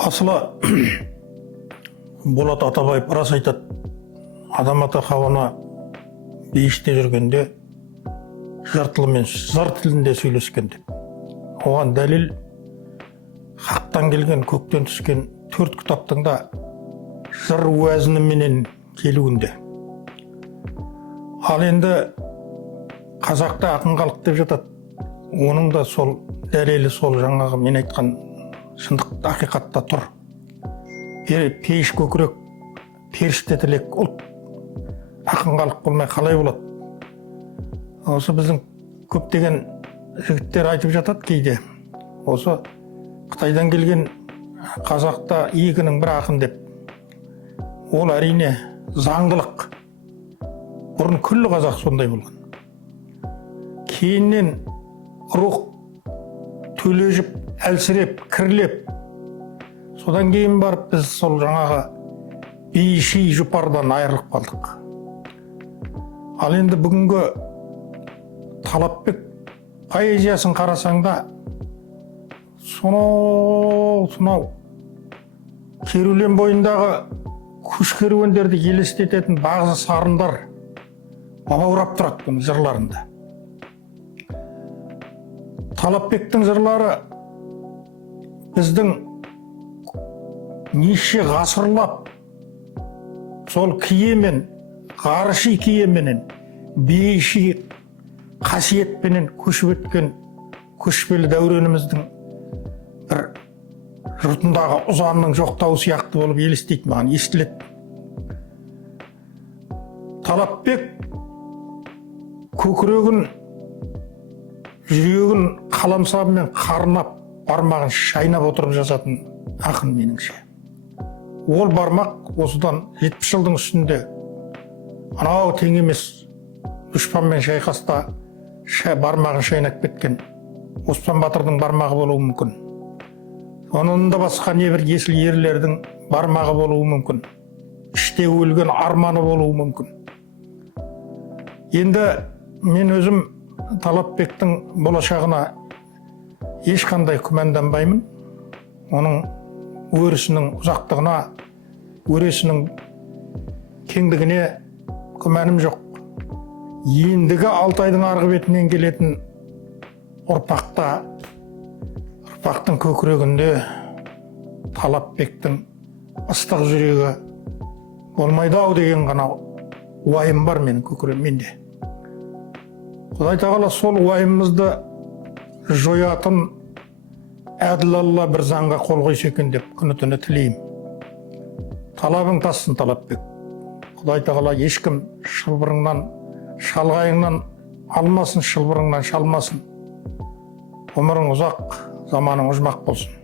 Асылы Болат Атабаев рас айтады. Адам ата Хауаны бейіште жүргенде жартылымен зар тілінде сөйлескен деп. Оған дәлел хақтан келген, көктен түскен 4 кітаптың да жыр уәзініменен келуінде. Ал енді қазақта ақын халық деп жатады. Оның да сол дәлелі сол жаңағы мен айтқан шындық ақиқатта тұр. Пейіш көкірек, періште тілек ұлт ақын халық болмай қалай болады? Осы біздің көптеген жігіттер айтып жатады кейде. Осы Қытайдан келген қазақта екінің бір ақын деп. Ол әрине заңдылық. Бұрын күллі қазақ сондай болған. Кейіннен рух төлежіп, әлсіреп, кірлеп. Содан кейін барып біз сол жаңағы бейши жұпардан айырылып қалдық. Ал енді бүгінгі Талапбек поэзиясын қарасаң да сонау керулен бойындағы күш керуендерді елестететін бағзы сарындар баурап тұрады бұның жырларында. Талапбектің жырлары біздің неше ғасырлап сол киемен, ғарыши киеменен, бейши қасиетпенен көшіп өткен көшпелі дәуреніміздің бір жұртындағы ұзанның жоқтауы сияқты болып елестейді, маған естіледі. Талапбек көкірегін, жүрегін қаламсабымен қарнап, бармағын шайнап отырып жазатын ақын меніңше. Ол бармақ осыдан 70 жылдың үстінде анау тең емес дұшпанмен шайқаста бармағын шайнап кеткен Оспан Батырдың бармағы болуы мүмкін. Оның да басқа небір есіл ерлердің бармағы болуы мүмкін. Іште өлген арманы болуы мүмкін. Енді мен өзім Талапбектің болашағына ешқандай күмәнданбаймын. Оның өрісінің ұзақтығына, өресінің кеңдігіне күмәнім жоқ. Ендігі 6 айдың арғы бетінен келетін ұрпақтың көкірегінде Талапбектің ыстық жүрегі болмайды-ау деген ғана уайым бар менің көкірегімде. Құдай тағала сол уайымымызды жоятын әділ Алла бір заңға қол қойса екен деп күні-түні тілеймін. Талабың тассын, Талапбек. Құдай тағала ешкім шылбырыңнан, шалғайыңнан алмасын, шылбырыңнан шалмасын. Өмірің ұзақ, заманың ұжмақ болсын.